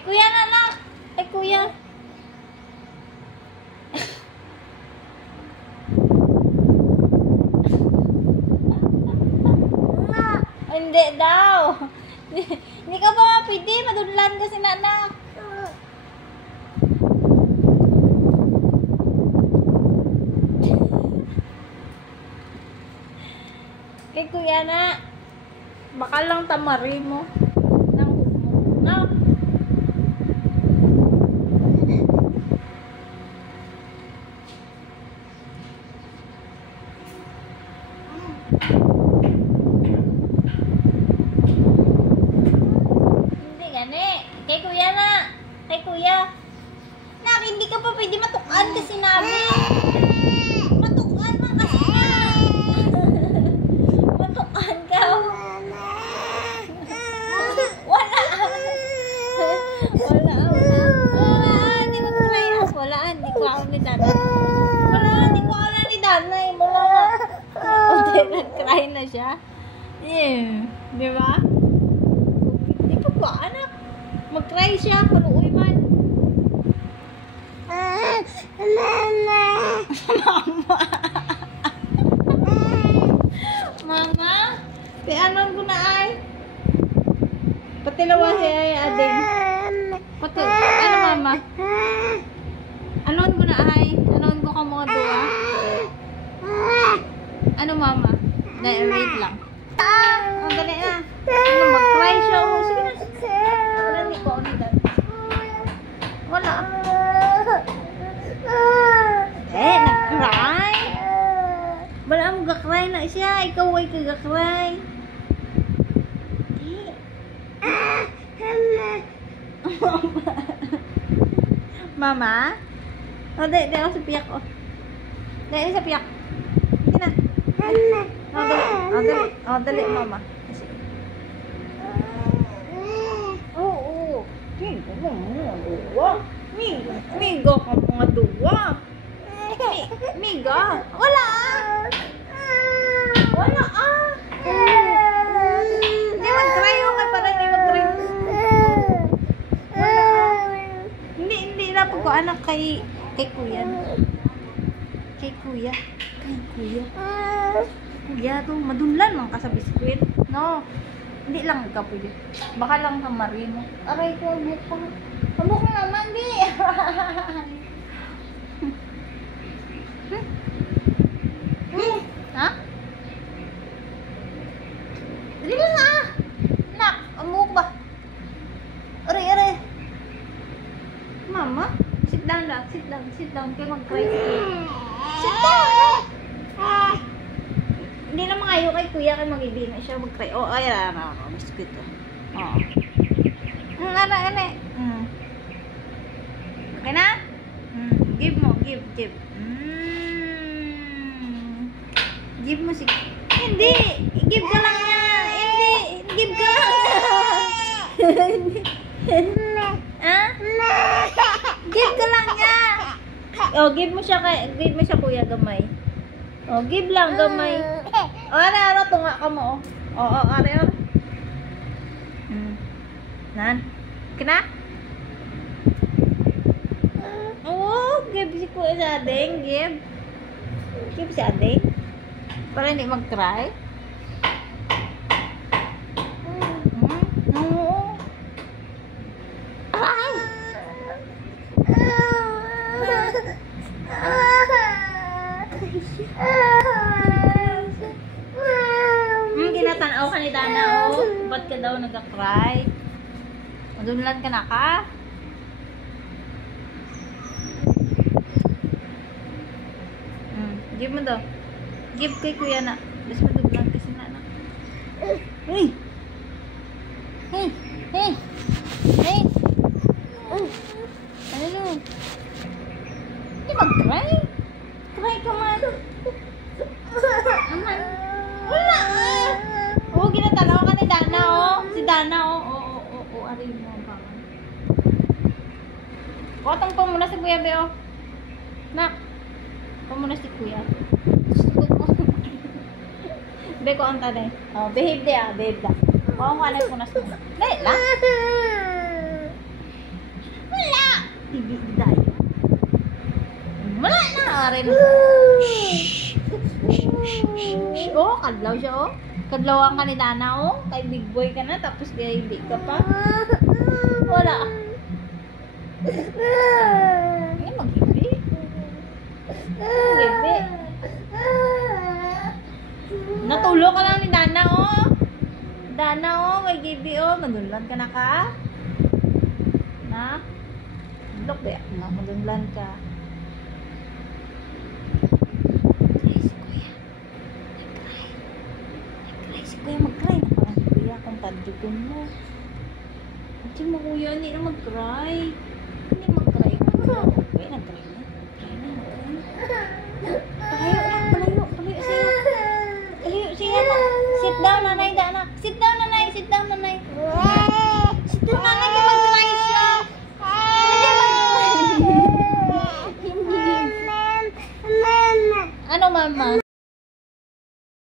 Kay kuya na anak. Kay kuya. Hindi daw. Hindi ka pa mapidi. Madudlan kasi na anak. Kay kuya na. Baka lang tamari mo. Nang humo. No? Hindi gani. Kay kuya na. Kay kuya. Nak, hindi ka pa pwede matukan kasi nabi. Matukan na kasi na. Matukan ka. Wala. Wala. Hindi mag-try. Wala. Hindi ko ako ni Dana. Wala. Hindi ko ako na ni Dana. Wala. Unti nag-cry na siya. Yeah. Di ba? Hindi pa ko anak. Mag-cry siya. Paluoy man. Mama. Mama. Kaya anon ko na ay. Patilawa si ay ading. Ano mama? Anon ko na ay. Anon ko ka mga dua. Ano mama? Dahil wait lang. Ang dali na. Ano mag-cry siya. Sige na. Wala ni ko. Wala. Nag-cry? Wala mo ga-cry na siya. Ikaw ay ka-cry. Mama? O, dahil ako sa piyak. Dahil sa piyak. Hindi na. Dali, mama. Oo. Migo ka mga duwa. Migo ka mga duwa. Miga. Wala. Wala Hindi mag-cry yung kay para hindi mag-cry. Hindi na po ko anak kay kuya. Kay kuya. Kuya to, madunlan lang ka sa biskwit. No. Hindi lang ka pwede. Baka lang kamarin mo. Aray ko, bukong. Bukong naman, di. Ha? Dali lang Nak, amuk ba? Aray. Mama, sit down lang. Sit down. Kaya mag-cry. Sit down. Hindi na mangayo kay kuya kay mag-ibig na siya mag-cry. Oh, ayan na ako. Biscuit to. Oo. Ano. Okay na? Give mo. Give. Give mo si... Hindi! Give ka lang niya! Hindi! Give ka lang niya! Ha? Give ka lang niya! Oh, give mo siya kuya gamay. Oh, give lang gamay. Oh, ano, tunga ka mo, oh. Oh, are. Nan? Kina? Oh, give si kuya sa ading, give. Give si ading. Para hindi mag-cry. Oo. Ay! Ginatanaw ka ni Dana, oh. Ba't ka daw nag-cry? Madunlan ka na ka? Give mo daw. Give kay kuya na. Mas maduglan kasi na. Hey! Ano? Hindi mag-cry? Cry ka man. Aman. Wala Oo, ginatanaw ka ni Dana, oh. Si Dana, oh. Oo. Aray mo ang pangan. Kotong po muna si Kuya, be, oh. Nak. Po muna si Kuya. Be ko ang tanay. Oh, behave de, behave da. Oo, malay ko na sa. Dahil lang. TV tayo. Wala na, aray na. Shh. Oh, kadlaw siya, oh. Kadlawan ka ni Dana, oh. Kay big boy ka na, tapos kay big ka pa. Wala. Ay, mag-ibi. Mag-ibi. Natulog ka lang ni Dana, oh. Dana, oh. May gibi, oh. Madunlan ka na ka. Na? Look, be. Madunlan ka. Si Kuya mag-cry na parang si Kuya kung tadjugin mo. Hindi mo Kuya, hindi na mag-cry. Hindi mag-cry. Kuya, nag-cry na. Palayo sa'yo. Palayo siya. Sit down, nanay, Dana. Sit down, nanay. Sit down, nanay, kung mag-cry siya. Hindi mag-cry. Ano, mama?